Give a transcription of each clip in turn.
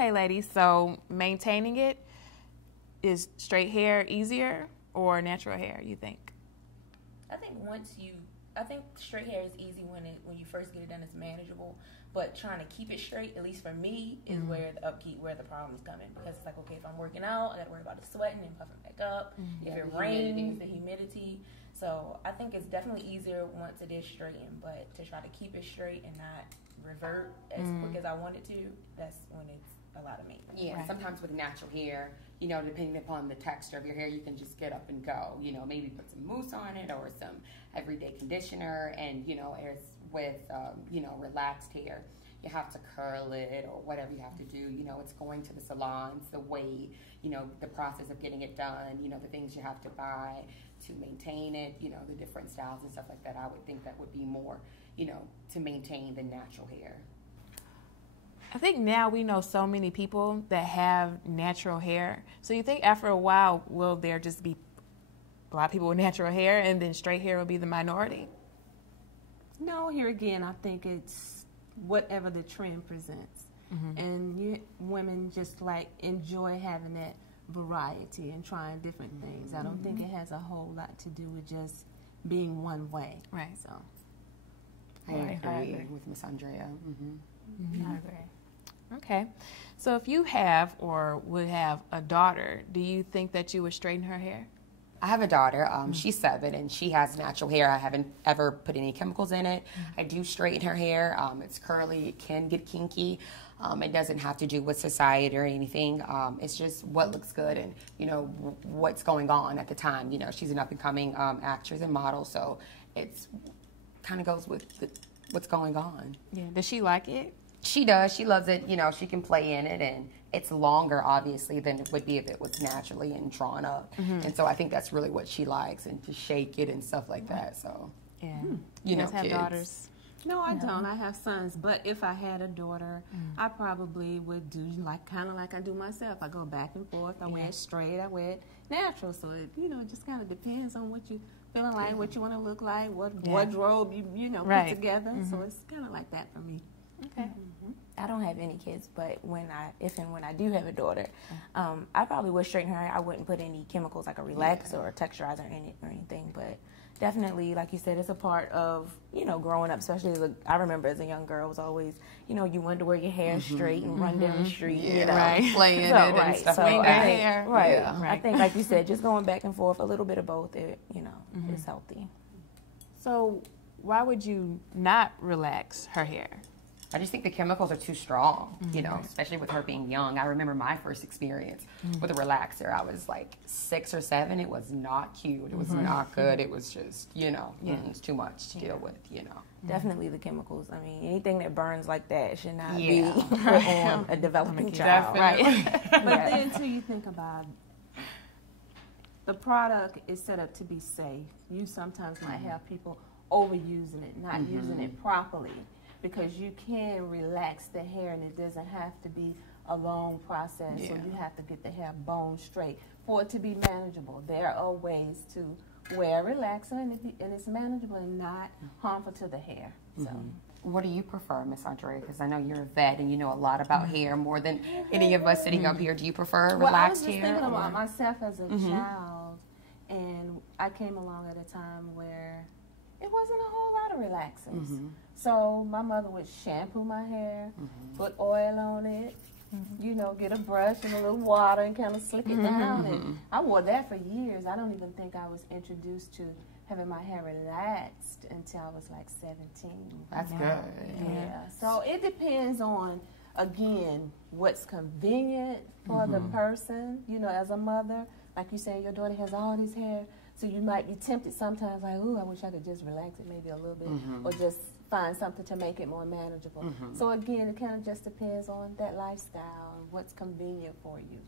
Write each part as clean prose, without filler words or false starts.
Okay, ladies, so maintaining it, is straight hair easier or natural hair, you think? I think straight hair is easy when you first get it done, it's manageable. But trying to keep it straight, at least for me, is where the upkeep, where the problems come in. Because it's like, okay, if I'm working out, I got to worry about the sweating and puffing back up. If it rains, the humidity. So I think it's definitely easier once it is straightened. But to try to keep it straight and not revert as quick as I want it to, that's when it's a lot of maintenance. Yeah, sometimes with natural hair, you know, depending upon the texture of your hair, you can just get up and go. You know, maybe put some mousse on it or some everyday conditioner. And, you know, as with, you know, relaxed hair, you have to curl it or whatever you have to do. You know, it's going to the salons, the way, you know, the process of getting it done, you know, the things you have to buy to maintain it, you know, the different styles and stuff like that. I would think that would be more, you know, to maintain the natural hair. I think now we know so many people that have natural hair. So you think after a while, will there just be a lot of people with natural hair and then straight hair will be the minority? No, here again, I think it's whatever the trend presents. And women just like enjoy having that variety and trying different things. I don't think it has a whole lot to do with just being one way. Right. So I agree with Miss Andrea. I agree. Okay. So if you have or would have a daughter, do you think that you would straighten her hair? I have a daughter. She's 7, and she has natural hair. I haven't ever put any chemicals in it. I do straighten her hair. It's curly. It can get kinky. It doesn't have to do with society or anything. It's just what looks good and, you know, what's going on at the time. You know, she's an up-and-coming actress and model, so it's kind of goes with what's going on. Yeah. Does she like it? She does. She loves it. You know, she can play in it, and it's longer, obviously, than it would be if it was naturally and drawn up. And so I think that's really what she likes, and to shake it and stuff like that. So, yeah. You know, have kids. Daughters? no, I don't. I have sons, but if I had a daughter, I probably would do kind of like I do myself. I go back and forth. I wear it straight. I wear it natural. So it, you know, just kind of depends on what you feeling like, what you want to look like, what wardrobe you know put together. So it's kind of like that for me. Okay. I don't have any kids, but if and when I do have a daughter, I probably would straighten her hair. I wouldn't put any chemicals like a relaxer or a texturizer in it or anything, but definitely, like you said, it's a part of, you know, growing up, especially, I remember as a young girl, it was always, you know, you wanted to wear your hair straight and run down the street, you know. Playing it and stuff like that. I think, like you said, just going back and forth, a little bit of both, you know, is healthy. So why would you not relax her hair? I just think the chemicals are too strong, you know, especially with her being young. I remember my first experience with a relaxer. I was like 6 or 7. It was not cute. It was not good. It was just, you know, it's too much to deal with, you know. Definitely the chemicals. I mean, anything that burns like that should not be put on a developing child. Right. But then, too, you think about the product is set up to be safe. You sometimes might have people overusing it, not using it properly. Because you can relax the hair and it doesn't have to be a long process. So you have to get the hair bone straight for it to be manageable. There are ways to wear a relaxer and it's manageable and not harmful to the hair. So, what do you prefer, Miss Andrea? Because I know you're a vet and you know a lot about hair more than any of us sitting up here. Do you prefer relaxed hair? I was just thinking about myself as a child, and I came along at a time where it wasn't a whole lot of relaxers. So my mother would shampoo my hair, put oil on it, you know, get a brush and a little water and kind of slick it down. And I wore that for years. I don't even think I was introduced to having my hair relaxed until I was like 17. That's good. Yeah. So it depends on, again, what's convenient for the person. You know, as a mother, like you say, your daughter has all this hair. So you might be tempted sometimes, like, ooh, I wish I could just relax it maybe a little bit, or just find something to make it more manageable. So again, it kind of just depends on that lifestyle and what's convenient for you.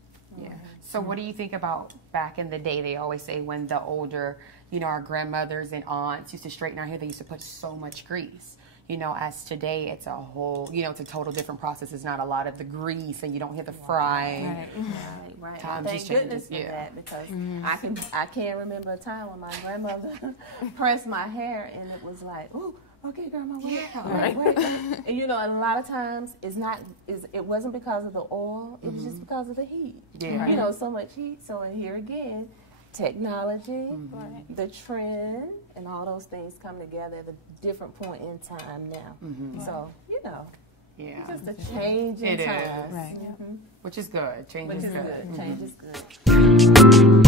Yeah. So what do you think about back in the day? They always say when the older, you know, our grandmothers and aunts used to straighten our hair, they used to put so much grease. You know, as today, it's a whole, you know, it's a total different process. It's not a lot of the grease, and you don't hear the frying. Right. Time Thank just changes. goodness for that, because I can't remember a time when my grandmother pressed my hair and it was like, ooh, okay, grandma, wait. Yeah. Right. Wait. And you know, and a lot of times it wasn't because of the oil, it was just because of the heat. Yeah. You know, so much heat. So and here again, technology, the trend, and all those things come together at a different point in time now. So, you know, Yeah. just a change in It time. is. Right. Which is good. Change is good. Change is good.